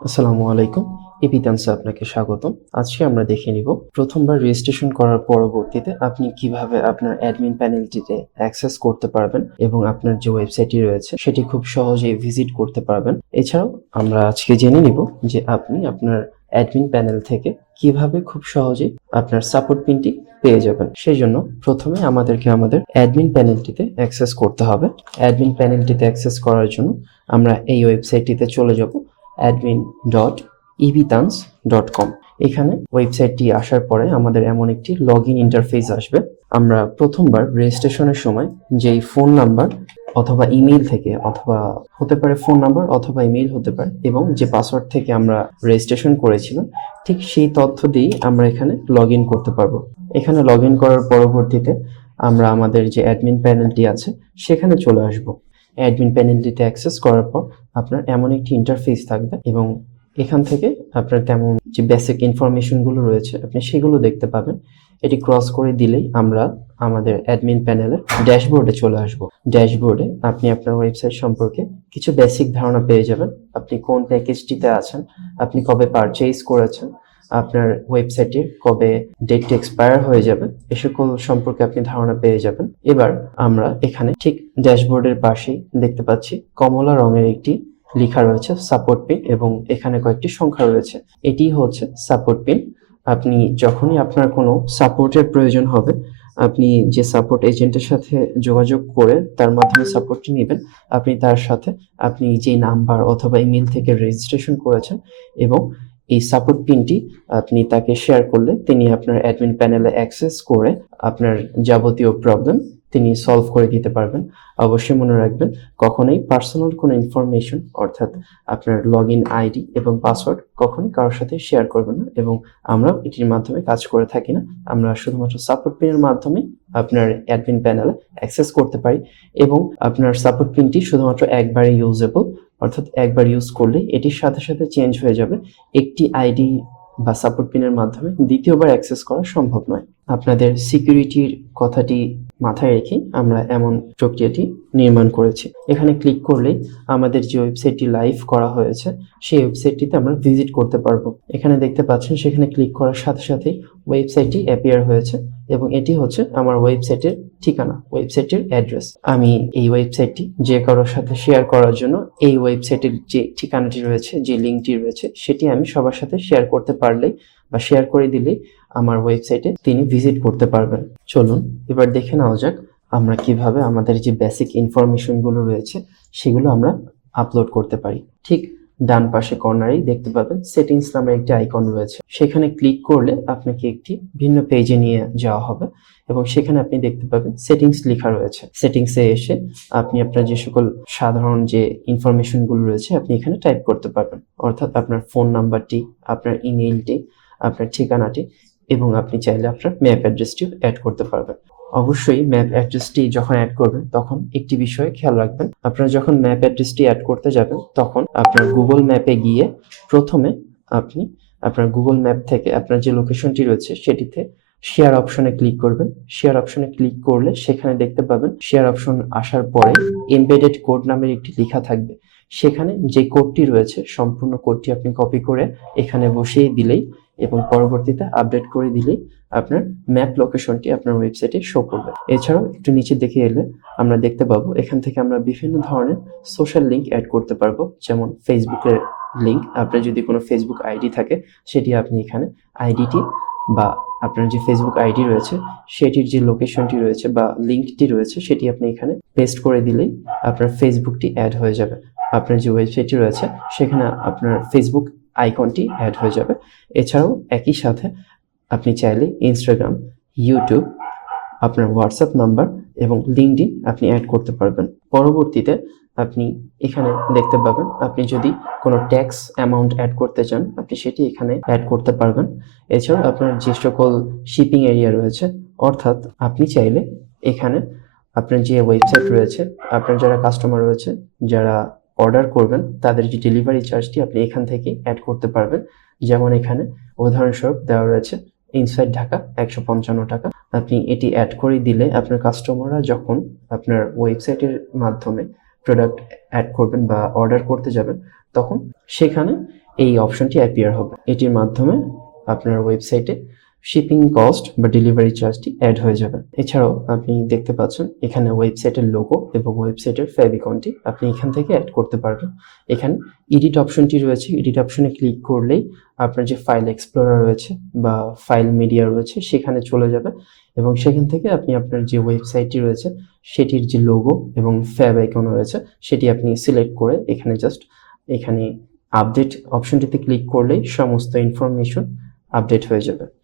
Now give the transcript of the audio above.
আসসালামু আলাইকুম। এপিতান্সে আপনাকে স্বাগতম। আজকে আমরা দেখে নিব প্রথমবার রেজিস্ট্রেশন করার পরবর্তীতে আপনি কিভাবে আপনার অ্যাডমিন প্যানেলটিতে অ্যাক্সেস করতে পারবেন এবং আপনার যে ওয়েবসাইটটি রয়েছে সেটি খুব সহজেই ভিজিট করতে পারবেন। এছাড়াও আমরা আজকে জেনে নিব যে আপনি আপনার অ্যাডমিন প্যানেল থেকে কিভাবে খুব সহজেই আপনার সাপোর্ট পিনটি পেয়ে যাবেন। সেজন্য প্রথমে আমাদেরকে আমাদের অ্যাডমিন প্যানেলটিতে অ্যাক্সেস করতে হবে। অ্যাডমিন প্যানেলটিতে অ্যাক্সেস করার জন্য আমরা এই ওয়েবসাইটটিতে চলে যাব admin.ebitans.com। এখানে ওয়েবসাইটটি আসার পরে আমাদের এমন একটি লগইন ইন্টারফেস আসবে। আমরা প্রথমবার রেজিস্ট্রেশনের সময় যেই ফোন নাম্বার অথবা ইমেইল থেকে, অথবা হতে পারে ফোন নাম্বার অথবা ইমেইল হতে পারে, এবং যে পাসওয়ার্ড থেকে আমরা রেজিস্ট্রেশন করেছিলাম ঠিক সেই তথ্য দিয়েই আমরা এখানে লগ ইন করতে পারবো। এখানে লগ ইন করার পরবর্তীতে আমরা আমাদের যে অ্যাডমিন প্যানেলটি আছে সেখানে চলে আসব। অ্যাডমিন প্যানেলটিতে অ্যাক্সেস করার পর আপনার এমন একটি ইন্টারফেস থাকবে এবং এখান থেকে আপনার তেমন যে বেসিক ইনফরমেশনগুলো রয়েছে আপনি সেগুলো দেখতে পাবেন। এটি ক্রস করে দিলেই আমরা আমাদের অ্যাডমিন প্যানেলের ড্যাশবোর্ডে চলে আসব। ড্যাশবোর্ডে আপনি আপনার ওয়েবসাইট সম্পর্কে কিছু বেসিক ধারণা পেয়ে যাবেন। আপনি কোন প্যাকেজটিতে আছেন, আপনি কবে পারচেজ করেছেন, আপনার ওয়েবসাইটে কবে ডেটটি এক্সপায়ার হয়ে যাবে, এ সকল সম্পর্কে আপনি ধারণা পেয়ে যাবেন। এবার আমরা এখানে ঠিক ড্যাশবোর্ডের পাশেই দেখতে পাচ্ছি কমলা রঙের একটি লেখা রয়েছে সাপোর্ট পিন, এবং এখানে কয়েকটি সংখ্যা রয়েছে। এটি হচ্ছে সাপোর্ট পিন। আপনি যখনই আপনার কোনো সাপোর্টের প্রয়োজন হবে, আপনি যে সাপোর্ট এজেন্টের সাথে যোগাযোগ করে তার মাধ্যমে সাপোর্টটি নেবেন, আপনি তার সাথে আপনি যে নাম্বার অথবা ইমেল থেকে রেজিস্ট্রেশন করেছেন এবং এই সাপোর্ট পিনটি আপনি তাকে শেয়ার করলে তিনি আপনার অ্যাডমিন প্যানেলে অ্যাক্সেস করে আপনার যাবতীয় প্রবলেম তিনি সলভ করে দিতে পারবেন। অবশ্যই মনে রাখবেন, কখনোই পার্সোনাল কোনো ইনফরমেশন অর্থাৎ আপনার লগ ইন আইডি এবং পাসওয়ার্ড কখনোই কারোর সাথে শেয়ার করবেন না, এবং আমরা এটির মাধ্যমে কাজ করে থাকি না। আমরা শুধুমাত্র সাপোর্ট পিনের মাধ্যমে আপনার অ্যাডমিন প্যানেলে অ্যাক্সেস করতে পারি, এবং আপনার সাপোর্ট পিনটি শুধুমাত্র একবারে ইউজেবল, অর্থাৎ একবার ইউজ করলে এটির সাথে সাথে চেঞ্জ হয়ে যাবে। একটি আইডি বা সাপোর্ট পিনের মাধ্যমে দ্বিতীয়বার অ্যাক্সেস করা সম্ভব নয়। আপনাদের সিকিউরিটির কথাটি মাথায় রেখে আমরা এমন প্রক্রিয়াটি নির্মাণ করেছি। এখানে ক্লিক করলেই আমাদের যে ওয়েবসাইটটি লাইভ করা হয়েছে সেই ওয়েবসাইটটিতে আমরা ভিজিট করতে পারবো। এখানে দেখতে পাচ্ছেন সেখানে ক্লিক করার সাথে সাথেই ওয়েবসাইটটি অ্যাপিয়ার হয়েছে, এবং এটি হচ্ছে আমার ওয়েবসাইটের ঠিকানা, ওয়েবসাইটের অ্যাড্রেস। আমি এই ওয়েবসাইটটি যে কারোর সাথে শেয়ার করার জন্য এই ওয়েবসাইটের যে ঠিকানাটি রয়েছে, যে লিঙ্কটি রয়েছে, সেটি আমি সবার সাথে শেয়ার করতে পারলেই বা শেয়ার করে দিলেই আমার ওয়েবসাইটে তিনি ভিজিট করতে পারবেন। চলুন এবার দেখে নেওয়া যাক আমরা কিভাবে আমাদের যে বেসিক ইনফরমেশনগুলো রয়েছে সেগুলো আমরা আপলোড করতে পারি। ঠিক ডান পাশে কর্নারেই দেখতে পাবেন সেটিংস নামের একটি আইকন রয়েছে। সেখানে ক্লিক করলে আপনাকে একটি ভিন্ন পেজে নিয়ে যাওয়া হবে, এবং সেখানে আপনি দেখতে পাবেন সেটিংস লেখা রয়েছে। সেটিংসে এসে আপনি আপনার যে সকল সাধারণ যে ইনফরমেশনগুলো রয়েছে আপনি এখানে টাইপ করতে পারবেন, অর্থাৎ আপনার ফোন নাম্বারটি, আপনার ইমেইলটি, আপনার ঠিকানাটি, এবং আপনি চাইলে আপনার ম্যাপ অ্যাড্রেসটিও অ্যাড করতে পারবেন। অবশ্যই ম্যাপ অ্যাড্রেসটি যখন অ্যাড করবেন তখন একটি বিষয়ে খেয়াল রাখবেন, আপনারা যখন ম্যাপ অ্যাড্রেসটি অ্যাড করতে যাবেন তখন আপনার গুগল ম্যাপে গিয়ে প্রথমে আপনি আপনার গুগল ম্যাপ থেকে আপনার যে লোকেশনটি রয়েছে সেটিতে শেয়ার অপশনে ক্লিক করবেন। শেয়ার অপশনে ক্লিক করলে সেখানে দেখতে পাবেন শেয়ার অপশন আসার পরে এমবেডেড কোড নামের একটি লেখা থাকবে। সেখানে যে কোডটি রয়েছে সম্পূর্ণ কোডটি আপনি কপি করে এখানে বসিয়ে দিলেই এবং পরবর্তীতে আপডেট করে দিলেই আপনার ম্যাপ লোকেশনটি আপনার ওয়েবসাইটে শো করবে। এছাড়াও একটু নিচে দেখে এলে আমরা দেখতে পাবো এখান থেকে আমরা বিভিন্ন ধরনের সোশ্যাল লিঙ্ক অ্যাড করতে পারবো, যেমন ফেসবুকের লিঙ্ক। আপনার যদি কোনো ফেসবুক আইডি থাকে সেটি আপনি এখানে আইডিটি বা আপনার যে ফেসবুক আইডি রয়েছে সেটির যে লোকেশনটি রয়েছে বা লিঙ্কটি রয়েছে সেটি আপনি এখানে পেস্ট করে দিলেই আপনার ফেসবুকটি অ্যাড হয়ে যাবে। আপনার যে ওয়েবসাইটটি রয়েছে সেখানে আপনার ফেসবুক আইকনটি অ্যাড হয়ে যাবে। এছাড়াও একই সাথে আপনি চাইলে ইনস্টাগ্রাম, ইউটিউব, আপনার হোয়াটসঅ্যাপ নাম্বার এবং লিঙ্কডইন আপনি অ্যাড করতে পারবেন। পরবর্তীতে আপনি এখানে দেখতে পাবেন আপনি যদি কোনো ট্যাক্স অ্যামাউন্ট অ্যাড করতে চান আপনি সেটি এখানে অ্যাড করতে পারবেন। এছাড়াও আপনার যে সকল শিপিং এরিয়া রয়েছে, অর্থাৎ আপনি চাইলে এখানে আপনার যে ওয়েবসাইট রয়েছে, আপনার যারা কাস্টমার রয়েছে যারা অর্ডার করবেন তাদের যে ডেলিভারি চার্জটি আপনি এখান থেকে অ্যাড করতে পারবেন। যেমন এখানে উদাহরণস্বরূপ দেওয়া রয়েছে ইনসাইড ঢাকা 155 টাকা। আপনি এটি অ্যাড করে দিলে আপনার কাস্টমাররা যখন আপনার ওয়েবসাইটের মাধ্যমে প্রোডাক্ট অ্যাড করবেন বা অর্ডার করতে যাবেন তখন সেখানে এই অপশনটি অ্যাপিয়ার হবে। এটির মাধ্যমে আপনার ওয়েবসাইটে শিপিং কস্ট বা ডেলিভারি চার্জটি অ্যাড হয়ে যাবে। এছাড়াও আপনি দেখতে পাচ্ছেন এখানে ওয়েবসাইটের লোগো এবং ওয়েবসাইটের ফেভিকনটি আপনি এখান থেকে অ্যাড করতে পারবেন। এখানে এডিট অপশনটি রয়েছে, এডিট অপশনে ক্লিক করলেই আপনার যে ফাইল এক্সপ্লোরার রয়েছে বা ফাইল মিডিয়া রয়েছে সেখানে চলে যাবে এবং সেখান থেকে আপনি আপনার যে ওয়েবসাইটটি রয়েছে সেটির যে লোগো এবং ফ্যাব আইকন রয়েছে সেটি আপনি সিলেক্ট করে এখানে আপডেট অপশনটিতে ক্লিক করলেই সমস্ত ইনফরমেশন আপডেট হয়ে যাবে।